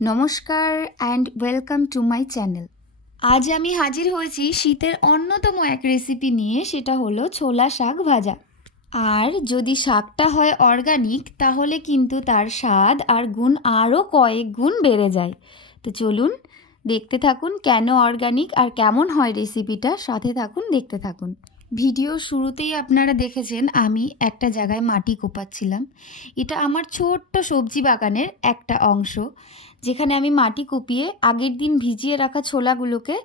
নমস্কার and welcome to my channel. আজ আমি হাজির হয়েছি শীতের অন্যতম এক রেসিপি নিয়ে, সেটা হলো ছোলা শাক ভাজা। আর যদি শাকটা হয় অর্গানিক তাহলে কিন্তু তার স্বাদ আর গুণ আরও কয়েক গুণ বেড়ে যায়। তো চলুন দেখতে থাকুন কেন অর্গানিক আর কেমন হয় রেসিপিটা, সাথে থাকুন, দেখতে থাকুন। ভিডিও শুরুতেই আপনারা দেখেছেন আমি একটা জায়গায় মাটি কোপাচ্ছিলাম। এটা আমার ছোট্ট সবজি বাগানের একটা অংশ, যেখানে আমি মাটি কুপিয়ে আগের দিন ভিজিয়ে রাখা ছোলাগুলোকে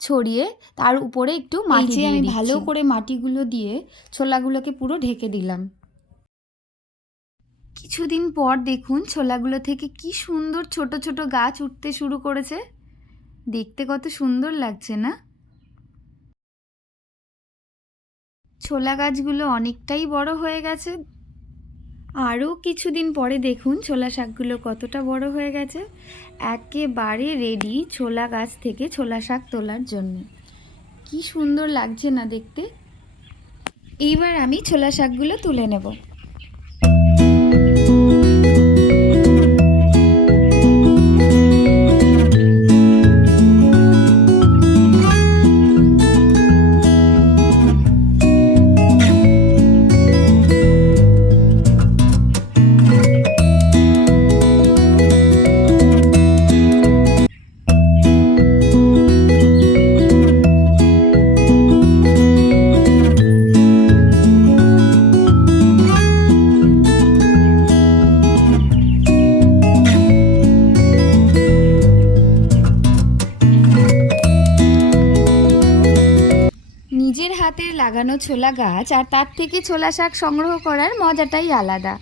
ছড়িয়ে তার উপরে একটু মাটি দিয়ে আমি ভালো করে মাটিগুলো দিয়ে ছোলাগুলোকে পুরো ঢেকে দিলাম। কিছুদিন পর দেখুন ছোলাগুলো থেকে কি সুন্দর ছোট ছোট গাছ উঠতে শুরু করেছে। দেখতে কত সুন্দর লাগছে না? ছোলা গাছগুলো অনেকটাই বড় হয়ে গেছে। আরও কিছুদিন পরে দেখুন ছোলা শাকগুলো কতটা বড় হয়ে গেছে। একেবারে রেডি ছোলা গাছ থেকে ছোলা শাক তোলার জন্য। কি সুন্দর লাগছে না দেখতে? এইবার আমি ছোলা শাকগুলো তুলে নেব। নিজের হাতের লাগানো ছোলা গাছ আর তার থেকে ছোলা শাক সংগ্রহ করার মজাটাই আলাদা।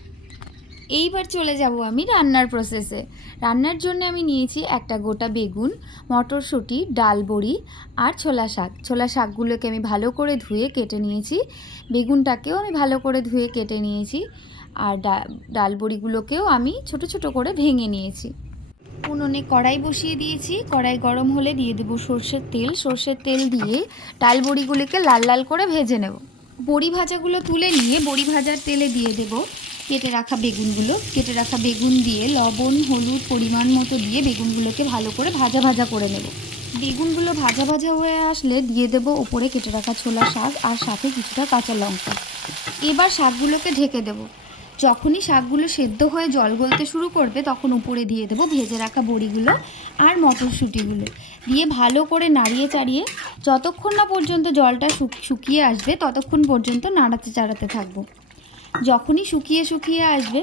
এইবার চলে যাব আমি রান্নার প্রসেসে। রান্নার জন্য আমি নিয়েছি একটা গোটা বেগুন, মটরশুঁটি, ডাল বড়ি আর ছোলা শাক। ছোলা শাকগুলোকে আমি ভালো করে ধুয়ে কেটে নিয়েছি, বেগুনটাকেও আমি ভালো করে ধুয়ে কেটে নিয়েছি, আর ডাল বড়িগুলোকেও আমি ছোট ছোট করে ভেঙে নিয়েছি। উনুনে কড়াই বসিয়ে দিয়েছি। কড়াই গরম হলে দিয়ে দেবো সর্ষের তেল। সর্ষের তেল দিয়ে ডাল বড়িগুলিকে লাল লাল করে ভেজে নেব। বড়ি ভাজাগুলো তুলে নিয়ে বড়ি ভাজার তেলে দিয়ে দেব কেটে রাখা বেগুনগুলো। কেটে রাখা বেগুন দিয়ে লবণ হলুদ পরিমাণ মতো দিয়ে বেগুনগুলোকে ভালো করে ভাজা ভাজা করে নেব। বেগুনগুলো ভাজা ভাজা হয়ে আসলে দিয়ে দেব ওপরে কেটে রাখা ছোলা শাক আর সাথে কিছুটা কাঁচা লঙ্কা। এবার শাকগুলোকে ঢেকে দেব। যখনই শাকগুলো সেদ্ধ হয়ে জল গলতে শুরু করবে তখন উপরে দিয়ে দেবো ভেজে রাখা বড়িগুলো আর মটরশুঁটিগুলো দিয়ে ভালো করে নাড়িয়ে চাড়িয়ে যতক্ষণ না পর্যন্ত জলটা শুকিয়ে আসবে ততক্ষণ পর্যন্ত নাড়াতে চাড়াতে থাকবো। যখনই শুকিয়ে শুকিয়ে আসবে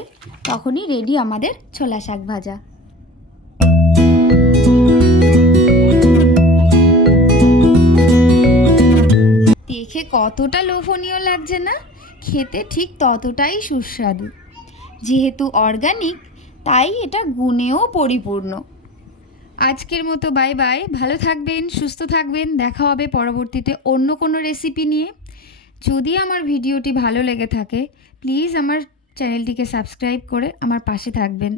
তখনই রেডি আমাদের ছোলা শাক ভাজা। দেখে কতটা লোভনীয় লাগছে না? খেতে ঠিক ততটাই সুস্বাদু। যেহেতু অর্গানিক তাই এটা গুণেও পরিপূর্ণ। আজকের মতো বাই বাই। ভালো থাকবেন, সুস্থ থাকবেন। দেখা হবে পরবর্তীতে অন্য কোনো রেসিপি নিয়ে। যদি আমার ভিডিওটি ভালো লেগে থাকে প্লিজ আমার চ্যানেলটিকে সাবস্ক্রাইব করে আমার পাশে থাকবেন।